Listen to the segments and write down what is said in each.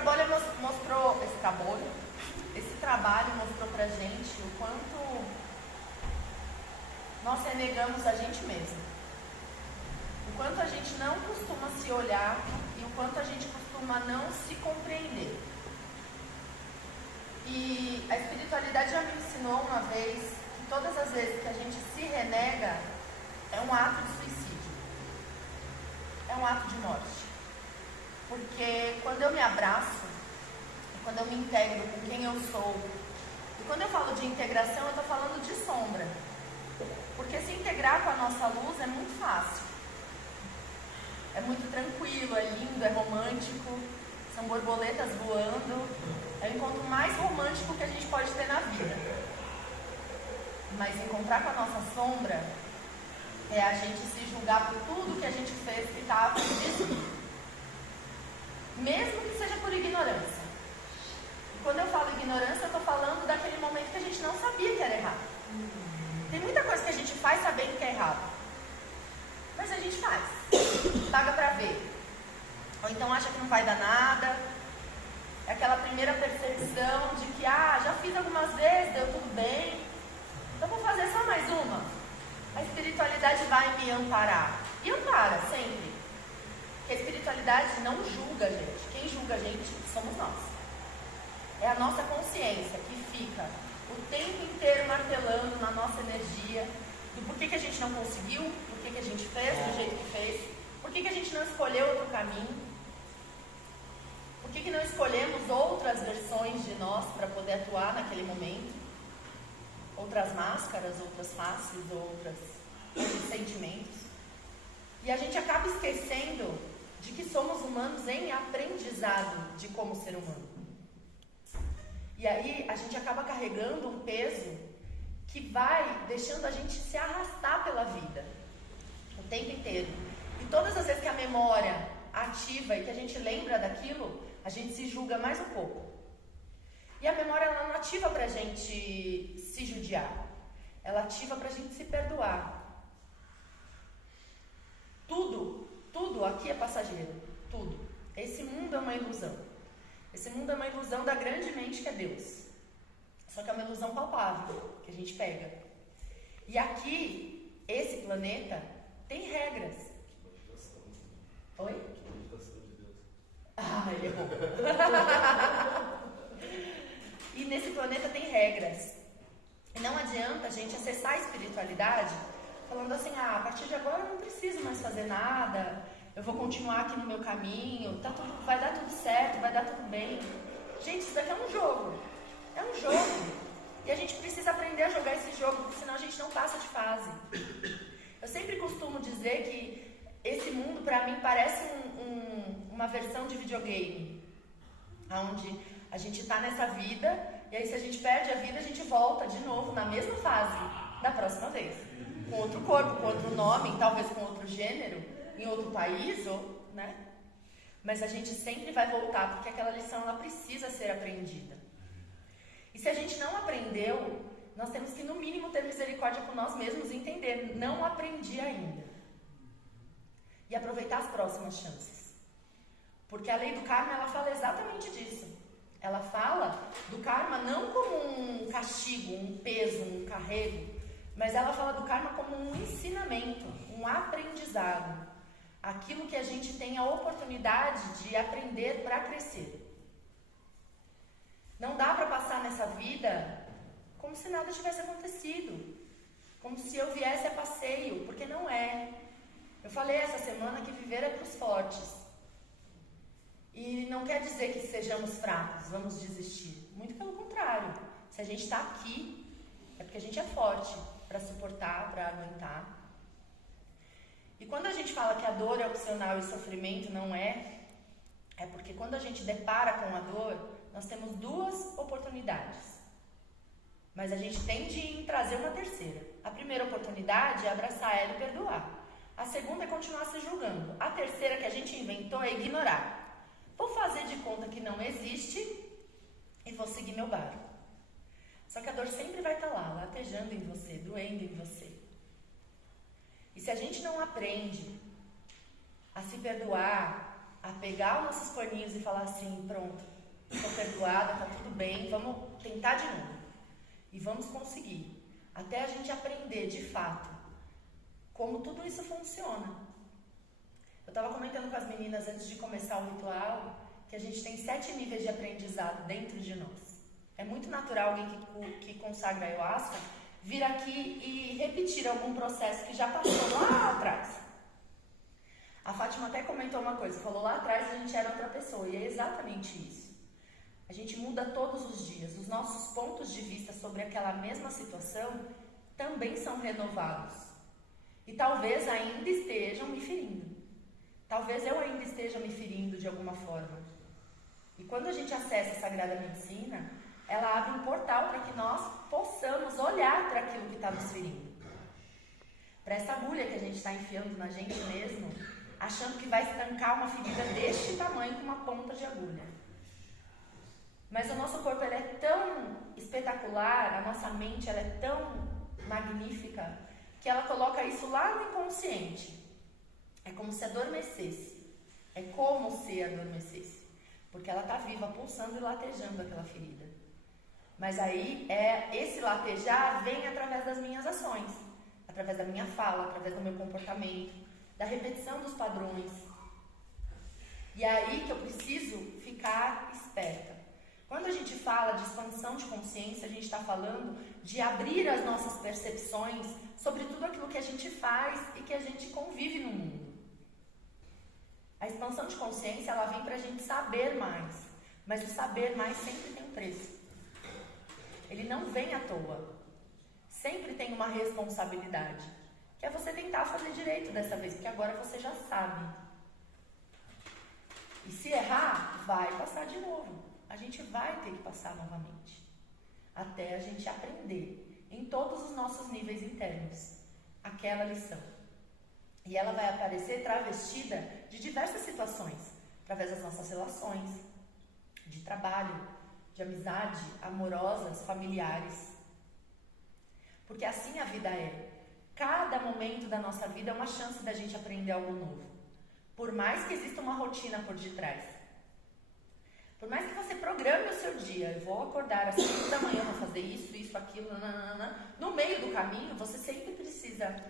trabalho mostrou pra gente o quanto nós renegamos a gente mesmo. O quanto a gente não costuma se olhar e o quanto a gente costuma não se compreender. E a espiritualidade já me ensinou uma vez que todas as vezes que a gente se renega é um ato de suicídio. É um ato de morte. Porque quando eu me abraço, quando eu me integro com quem eu sou, e quando eu falo de integração, eu estou falando de sombra. Porque se integrar com a nossa luz é muito fácil. É muito tranquilo, é lindo, é romântico, são borboletas voando. É o encontro mais romântico que a gente pode ter na vida. Mas encontrar com a nossa sombra é a gente se julgar por tudo que a gente fez que estava desviado. Mesmo que seja por ignorância. E quando eu falo ignorância, eu estou falando daquele momento que a gente não sabia que era errado. Tem muita coisa que a gente faz sabendo que é errado. Mas a gente faz. Paga pra ver. Ou então acha que não vai dar nada. É aquela primeira percepção de que, já fiz algumas vezes, deu tudo bem. Então vou fazer só mais uma. A espiritualidade vai me amparar. E ampara, sempre. Porque a espiritualidade não julga a gente. Quem julga a gente somos nós. É a nossa consciência que fica o tempo inteiro martelando na nossa energia do porquê que a gente não conseguiu, porquê que a gente fez do jeito que fez, porquê que a gente não escolheu outro caminho, porquê que não escolhemos outras versões de nós para poder atuar naquele momento, outras máscaras, outras faces, outros sentimentos. E a gente acaba esquecendo de que somos humanos em aprendizado de como ser humano. E aí a gente acaba carregando um peso que vai deixando a gente se arrastar pela vida o tempo inteiro. E todas as vezes que a memória ativa e que a gente lembra daquilo, a gente se julga mais um pouco. E a memória ela não ativa pra gente se judiar, ela ativa pra gente se perdoar. Tudo aqui é passageiro, tudo. Esse mundo é uma ilusão. Esse mundo é uma ilusão da grande mente que é Deus. Só que é uma ilusão palpável, que a gente pega. E aqui, esse planeta, tem regras. Oi? Ele errou. E nesse planeta tem regras. E não adianta a gente acessar a espiritualidade falando assim, a partir de agora eu não preciso mais fazer nada, eu vou continuar aqui no meu caminho, vai dar tudo certo, vai dar tudo bem. Gente, isso daqui é um jogo. É um jogo. E a gente precisa aprender a jogar esse jogo, porque senão a gente não passa de fase. Eu sempre costumo dizer que esse mundo, pra mim, parece uma versão de videogame. Onde a gente tá nessa vida, e aí se a gente perde a vida, a gente volta de novo na mesma fase da próxima vez. Com outro corpo, com outro nome, talvez com outro gênero, em outro país, né? Mas a gente sempre vai voltar, porque aquela lição ela precisa ser aprendida. E se a gente não aprendeu, nós temos que no mínimo ter misericórdia com nós mesmos e entender, não aprendi ainda. E aproveitar as próximas chances. Porque a lei do karma, ela fala exatamente disso. Ela fala do karma não como um castigo, um peso, um carrego, mas ela fala do karma como um ensinamento, um aprendizado. Aquilo que a gente tem a oportunidade de aprender para crescer. Não dá para passar nessa vida como se nada tivesse acontecido. Como se eu viesse a passeio, porque não é. Eu falei essa semana que viver é para os fortes. E não quer dizer que sejamos fracos, vamos desistir. Muito pelo contrário. Se a gente está aqui, é porque a gente é forte para suportar, para aguentar. E quando a gente fala que a dor é opcional e o sofrimento não é porque quando a gente depara com a dor, nós temos duas oportunidades. Mas a gente tende em trazer uma terceira. A primeira oportunidade é abraçar ela e perdoar. A segunda é continuar se julgando. A terceira que a gente inventou é ignorar. Vou fazer de conta que não existe e vou seguir meu barco. Só que a dor sempre vai estar lá, latejando em você, doendo em você. E se a gente não aprende a se perdoar, a pegar os nossos paninhos e falar assim, pronto, estou perdoada, tá tudo bem, vamos tentar de novo. E vamos conseguir. Até a gente aprender, de fato, como tudo isso funciona. Eu estava comentando com as meninas antes de começar o ritual, que a gente tem 7 níveis de aprendizado dentro de nós. É muito natural alguém que consagra ayahuasca vir aqui e repetir algum processo que já passou lá atrás. A Fátima até comentou uma coisa, falou lá atrás a gente era outra pessoa, e é exatamente isso. A gente muda todos os dias, os nossos pontos de vista sobre aquela mesma situação também são renovados. E talvez ainda estejam me ferindo. Talvez eu ainda esteja me ferindo de alguma forma. E quando a gente acessa a Sagrada Medicina, ela abre um portal para que nós possamos olhar para aquilo que está nos ferindo. Para essa agulha que a gente está enfiando na gente mesmo, achando que vai estancar uma ferida deste tamanho com uma ponta de agulha. Mas o nosso corpo ele é tão espetacular, a nossa mente ela é tão magnífica, que ela coloca isso lá no inconsciente. É como se adormecesse. É como se adormecesse. Porque ela está viva, pulsando e latejando aquela ferida. Mas aí, esse latejar vem através das minhas ações. Através da minha fala, através do meu comportamento, da repetição dos padrões. E é aí que eu preciso ficar esperta. Quando a gente fala de expansão de consciência, a gente está falando de abrir as nossas percepções sobre tudo aquilo que a gente faz e que a gente convive no mundo. A expansão de consciência, ela vem para a gente saber mais, mas o saber mais sempre tem um preço. Ele não vem à toa. Sempre tem uma responsabilidade, que é você tentar fazer direito dessa vez, porque agora você já sabe. E se errar, vai passar de novo. A gente vai ter que passar novamente, até a gente aprender, em todos os nossos níveis internos, aquela lição. E ela vai aparecer travestida de diversas situações, através das nossas relações, de trabalho, de amizade, amorosas, familiares. Porque assim a vida é. Cada momento da nossa vida é uma chance da gente aprender algo novo. Por mais que exista uma rotina por detrás. Por mais que você programe o seu dia, eu vou acordar às 5 da manhã, vou fazer isso, aquilo, nananana. No meio do caminho, você sempre precisa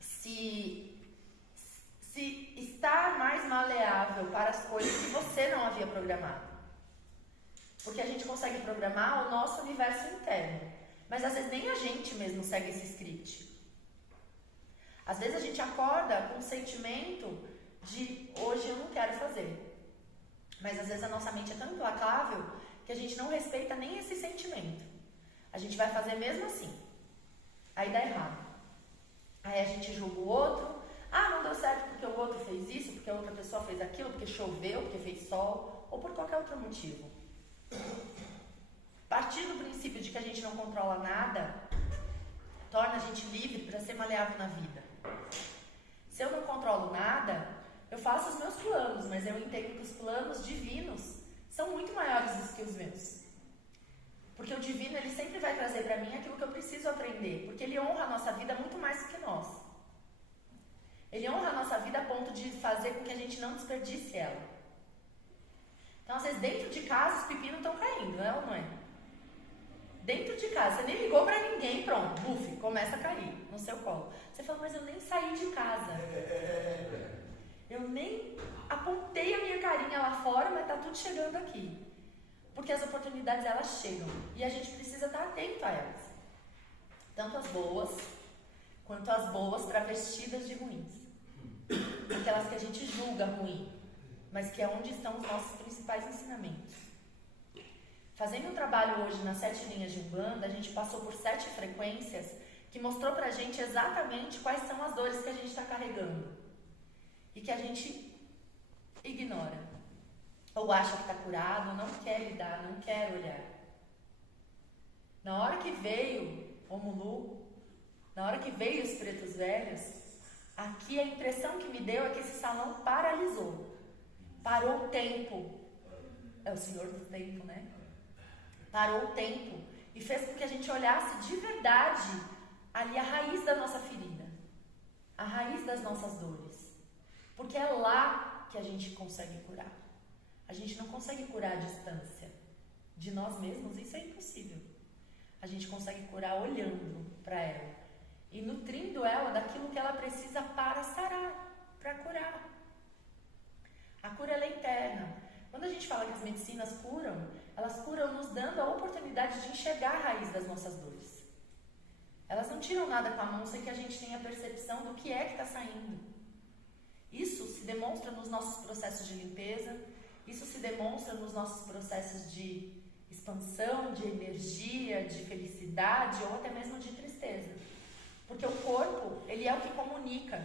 se estar mais maleável para as coisas que você não havia programado. Porque a gente consegue programar o nosso universo interno, mas às vezes nem a gente mesmo segue esse script. Às vezes a gente acorda com o sentimento de hoje eu não quero fazer. Mas às vezes a nossa mente é tão implacável que a gente não respeita nem esse sentimento. A gente vai fazer mesmo assim. Aí dá errado. Aí a gente julga o outro. Ah, não deu certo porque o outro fez isso, porque a outra pessoa fez aquilo, porque choveu, porque fez sol, ou por qualquer outro motivo. Partir do princípio de que a gente não controla nada, torna a gente livre para ser maleável na vida. Se eu não controlo nada, eu faço os meus planos, mas eu entendo que os planos divinos são muito maiores do que os meus. Porque o divino, ele sempre vai trazer para mim aquilo que eu preciso aprender, porque ele honra a nossa vida muito mais do que nós. Ele honra a nossa vida a ponto de fazer com que a gente não desperdice ela. Então, às vezes, dentro de casa, os pepinos estão caindo, né ou não é? Dentro de casa, você nem ligou pra ninguém, pronto, buf, começa a cair no seu colo. Você fala, mas eu nem saí de casa. Eu nem apontei a minha carinha lá fora, mas tá tudo chegando aqui. Porque as oportunidades, elas chegam. E a gente precisa estar atento a elas. Tanto as boas, quanto as boas travestidas de ruins. Aquelas que a gente julga ruim, mas que é onde estão os nossos principais ensinamentos. Fazendo um trabalho hoje nas 7 linhas de Umbanda, a gente passou por 7 frequências que mostrou pra gente exatamente quais são as dores que a gente está carregando. E que a gente ignora. Ou acha que está curado, ou não quer lidar, não quer olhar. Na hora que veio o Mulu, na hora que veio os pretos velhos, aqui a impressão que me deu é que esse salão paralisou. Parou o tempo. É o Senhor do tempo, né? Parou o tempo e fez com que a gente olhasse de verdade ali a raiz da nossa ferida. A raiz das nossas dores. Porque é lá que a gente consegue curar. A gente não consegue curar a distância de nós mesmos, isso é impossível. A gente consegue curar olhando para ela e nutrindo ela daquilo que ela precisa para sarar, para curar. A cura ela é interna. Quando a gente fala que as medicinas curam, elas curam nos dando a oportunidade de enxergar a raiz das nossas dores. Elas não tiram nada com a mão sem que a gente tenha percepção do que é que está saindo. Isso se demonstra nos nossos processos de limpeza, isso se demonstra nos nossos processos de expansão, de energia, de felicidade ou até mesmo de tristeza. Porque o corpo, ele é o que comunica.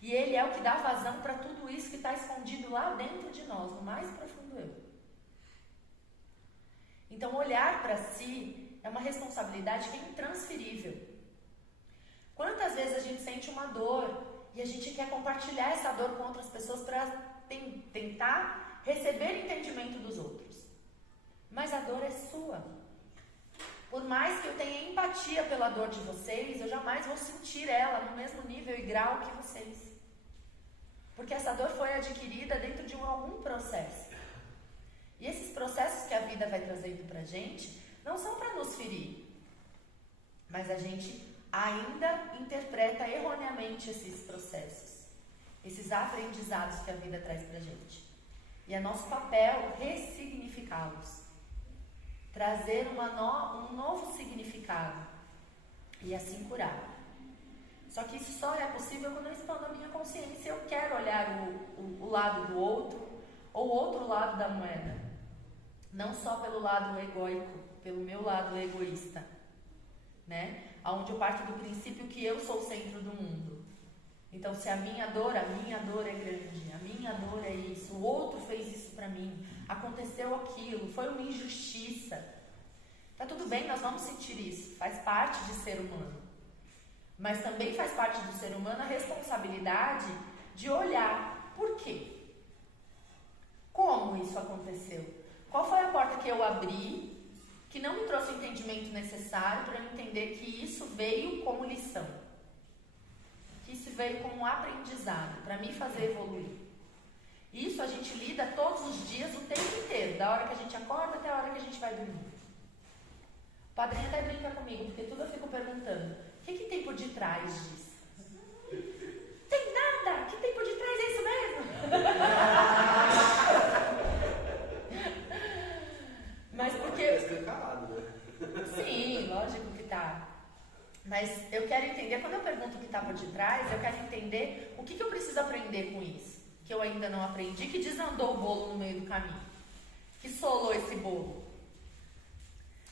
E ele é o que dá vazão para tudo isso que está escondido lá dentro de nós, no mais profundo eu. Então, olhar para si é uma responsabilidade que é intransferível. Quantas vezes a gente sente uma dor e a gente quer compartilhar essa dor com outras pessoas para tentar receber entendimento dos outros. Mas a dor é sua. Por mais que eu tenha empatia pela dor de vocês, eu jamais vou sentir ela no mesmo nível e grau que vocês. Porque essa dor foi adquirida dentro de algum processo. E esses processos que a vida vai trazendo pra gente não são para nos ferir. Mas a gente ainda interpreta erroneamente esses processos, esses aprendizados que a vida traz pra gente. E é nosso papel ressignificá-los, trazer um novo significado e assim curar. Só que isso só é possível quando eu expando a minha consciência. Eu quero olhar o lado do outro, ou o outro lado da moeda. Não só pelo lado egóico, pelo meu lado egoísta, né? Onde eu parto do princípio que eu sou o centro do mundo. Então, se a minha dor é grande, a minha dor é isso, o outro fez isso pra mim, aconteceu aquilo, foi uma injustiça. Tá tudo bem, nós vamos sentir isso, faz parte de ser humano. Mas também faz parte do ser humano a responsabilidade de olhar por quê? Como isso aconteceu? Qual foi a porta que eu abri que não me trouxe o entendimento necessário para eu entender que isso veio como lição? Que isso veio como um aprendizado para me fazer evoluir. Isso a gente lida todos os dias, o tempo inteiro, da hora que a gente acorda até a hora que a gente vai dormir. O padrinho até brinca comigo, porque tudo eu fico perguntando, o que tem por detrás disso? Tem nada! O que tem por detrás é isso mesmo? Mas porque... É escancarado, né? Sim, lógico que tá. Mas eu quero entender, quando eu pergunto o que está por detrás, eu quero entender o que eu preciso aprender com isso, que eu ainda não aprendi, que desandou o bolo no meio do caminho, que solou esse bolo.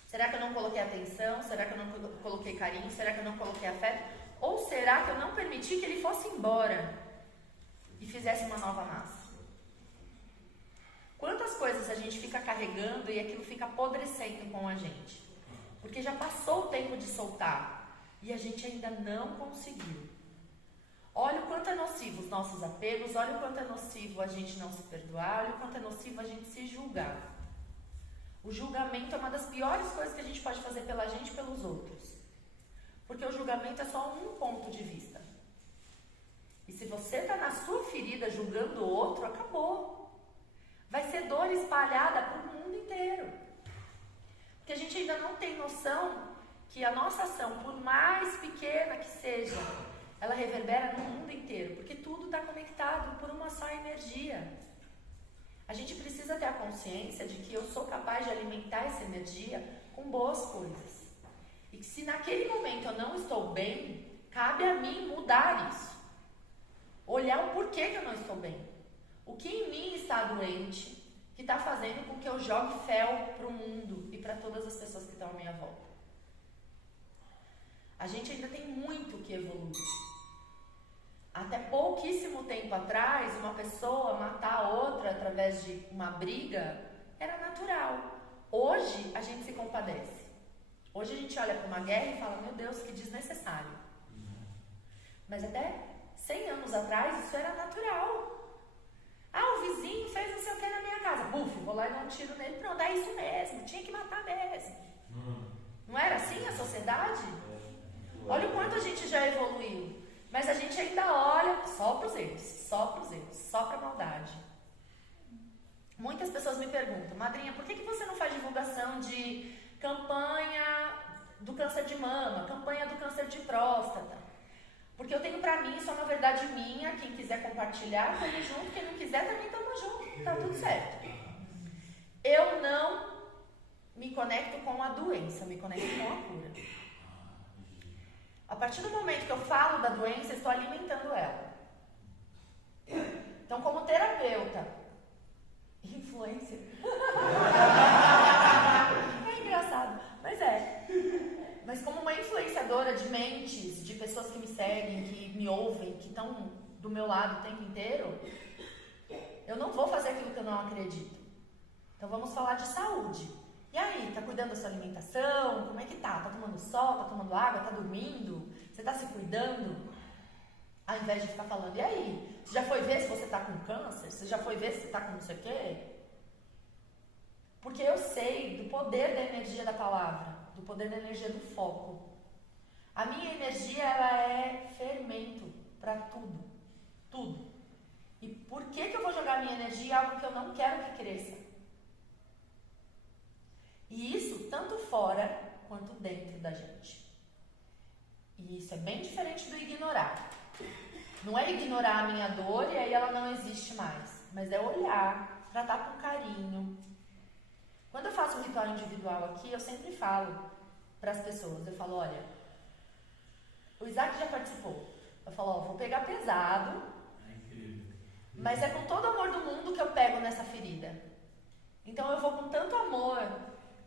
Será que eu não coloquei atenção? Será que eu não coloquei carinho? Será que eu não coloquei afeto? Ou será que eu não permiti que ele fosse embora e fizesse uma nova massa? Quantas coisas a gente fica carregando e aquilo fica apodrecendo com a gente? Porque já passou o tempo de soltar. E a gente ainda não conseguiu. Olha o quanto é nocivo os nossos apegos, olha o quanto é nocivo a gente não se perdoar, olha o quanto é nocivo a gente se julgar. O julgamento é uma das piores coisas que a gente pode fazer pela gente e pelos outros. Porque o julgamento é só um ponto de vista. E se você está na sua ferida julgando o outro, acabou. Vai ser dor espalhada para o mundo inteiro. Porque a gente ainda não tem noção que a nossa ação, por mais pequena que seja, ela reverbera no mundo inteiro, porque tudo está conectado por uma só energia. A gente precisa ter a consciência de que eu sou capaz de alimentar essa energia com boas coisas. E que se naquele momento eu não estou bem, cabe a mim mudar isso. Olhar o porquê que eu não estou bem. O que em mim está doente, que está fazendo com que eu jogue fel para o mundo e para todas as pessoas que estão à minha volta. A gente ainda tem muito que evoluir. Até pouquíssimo tempo atrás, uma pessoa matar a outra através de uma briga era natural. Hoje, a gente se compadece. Hoje a gente olha para uma guerra e fala, meu Deus, que desnecessário. Mas até 100 anos atrás, isso era natural. Ah, o vizinho fez não sei o que na minha casa. Buf, vou lá e dar um tiro nele. Pronto, é isso mesmo, tinha que matar mesmo. Não era assim a sociedade? Olha o quanto a gente já evoluiu. Mas a gente ainda olha só para os erros. só para os erros, só para a maldade. Muitas pessoas me perguntam, madrinha, por que você não faz divulgação de campanha do câncer de mama, campanha do câncer de próstata? Porque eu tenho pra mim, isso é uma verdade minha, quem quiser compartilhar, tamo junto, quem não quiser também tamo junto, tá tudo certo. Eu não me conecto com a doença, eu me conecto com a cura. A partir do momento que eu falo da doença, eu estou alimentando ela. Então, como terapeuta, influencer, é engraçado, mas é. Mas como uma influenciadora de mentes, de pessoas que me seguem, que me ouvem, que estão do meu lado o tempo inteiro, eu não vou fazer aquilo que eu não acredito. Então vamos falar de saúde. E aí, tá cuidando da sua alimentação? Como é que tá? Tá tomando sol? Tá tomando água? Tá dormindo? Você tá se cuidando? Ao invés de ficar falando, e aí? Você já foi ver se você tá com câncer? Você já foi ver se você tá com não sei o quê? Porque eu sei do poder da energia da palavra, do poder da energia do foco. A minha energia, ela é fermento para tudo. Tudo. E por que eu vou jogar minha energia em algo que eu não quero que cresça? E isso tanto fora quanto dentro da gente. E isso é bem diferente do ignorar. Não é ignorar a minha dor e aí ela não existe mais. Mas é olhar, tratar com carinho. Quando eu faço um ritual individual aqui, eu sempre falo para as pessoas, eu falo, olha, o Isaac já participou. Eu falo, ó, vou pegar pesado, mas é com todo o amor do mundo que eu pego nessa ferida. Então eu vou com tanto amor,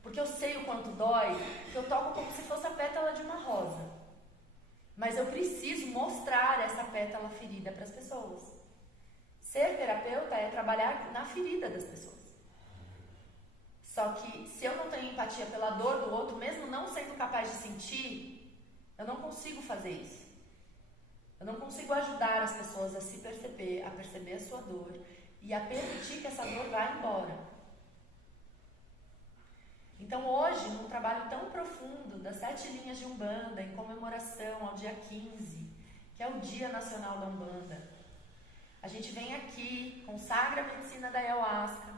porque eu sei o quanto dói, que eu toco como se fosse a pétala de uma rosa. Mas eu preciso mostrar essa pétala ferida para as pessoas. Ser terapeuta é trabalhar na ferida das pessoas. Só que se eu não tenho empatia pela dor do outro, mesmo não sendo capaz de sentir, eu não consigo fazer isso. Eu não consigo ajudar as pessoas a se perceber, a perceber a sua dor e a permitir que essa dor vá embora. Então hoje, num trabalho tão profundo das 7 linhas de Umbanda, em comemoração ao dia 15, que é o Dia Nacional da Umbanda, a gente vem aqui, consagra a medicina da Ayahuasca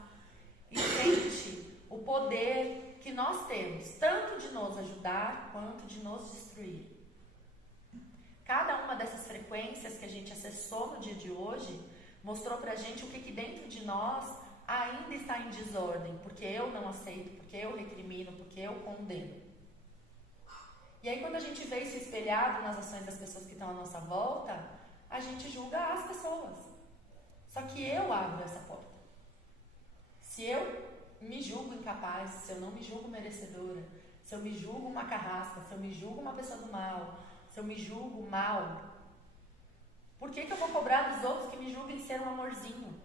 e sente o poder que nós temos, tanto de nos ajudar, quanto de nos destruir. Cada uma dessas frequências que a gente acessou no dia de hoje, mostrou pra gente o que dentro de nós ainda está em desordem, porque eu não aceito, porque eu recrimino, porque eu condeno. E aí quando a gente vê isso espelhado nas ações das pessoas que estão à nossa volta, a gente julga as pessoas. Só que eu abro essa porta. Se eu me julgo incapaz, se eu não me julgo merecedora, se eu me julgo uma carrasca, se eu me julgo uma pessoa do mal, se eu me julgo mal, por que eu vou cobrar dos outros que me julguem ser um amorzinho?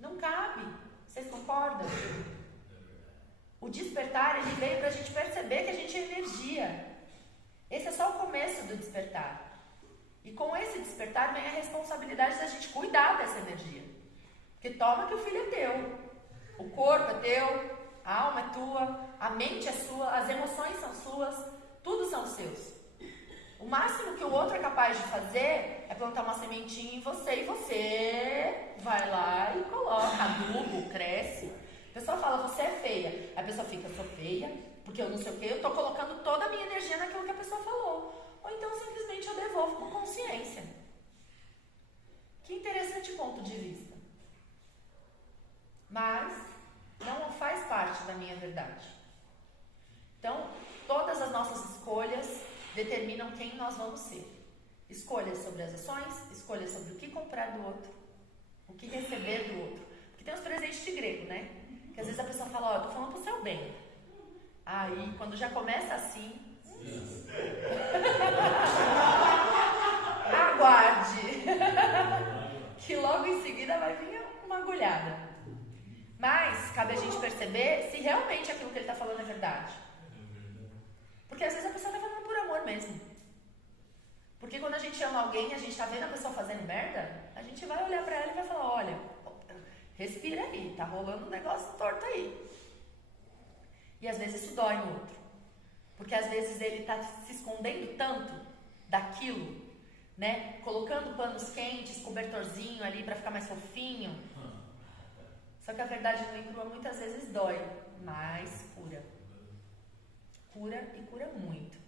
Não cabe. Vocês concordam? O despertar, ele veio pra gente perceber que a gente é energia. Esse é só o começo do despertar. E com esse despertar vem a responsabilidade da gente cuidar dessa energia. Porque toma que o filho é teu. O corpo é teu, a alma é tua, a mente é sua, as emoções são suas, tudo são seus. O máximo que o outro é capaz de fazer é plantar uma sementinha em você e você vai lá e coloca adubo, cresce. A pessoa fala, você é feia. Aí a pessoa fica, eu sou feia, porque eu não sei o que, eu tô colocando toda a minha energia naquilo que a pessoa falou. Ou então simplesmente eu devolvo com consciência. Que interessante ponto de vista. Mas não faz parte da minha verdade. Então, todas as nossas escolhas determinam quem nós vamos ser. Escolhas sobre as ações, escolhas sobre o que comprar do outro, o que receber do outro. Porque tem os presentes de grego, né? Que às vezes a pessoa fala, ó, eu tô falando pro seu bem. Aí, quando já começa assim... aguarde! Que logo em seguida vai vir uma agulhada. Mas cabe a gente perceber se realmente aquilo que ele está falando é verdade. Porque às vezes a pessoa está falando por amor mesmo. Porque quando a gente ama alguém, a gente está vendo a pessoa fazendo merda, a gente vai olhar para ela e vai falar, olha, respira aí, tá rolando um negócio torto aí. E às vezes isso dói no outro. Porque às vezes ele está se escondendo tanto daquilo, né? Colocando panos quentes, cobertorzinho ali para ficar mais fofinho. Só que a verdade nua e crua muitas vezes dói, mas cura. Cura e cura muito.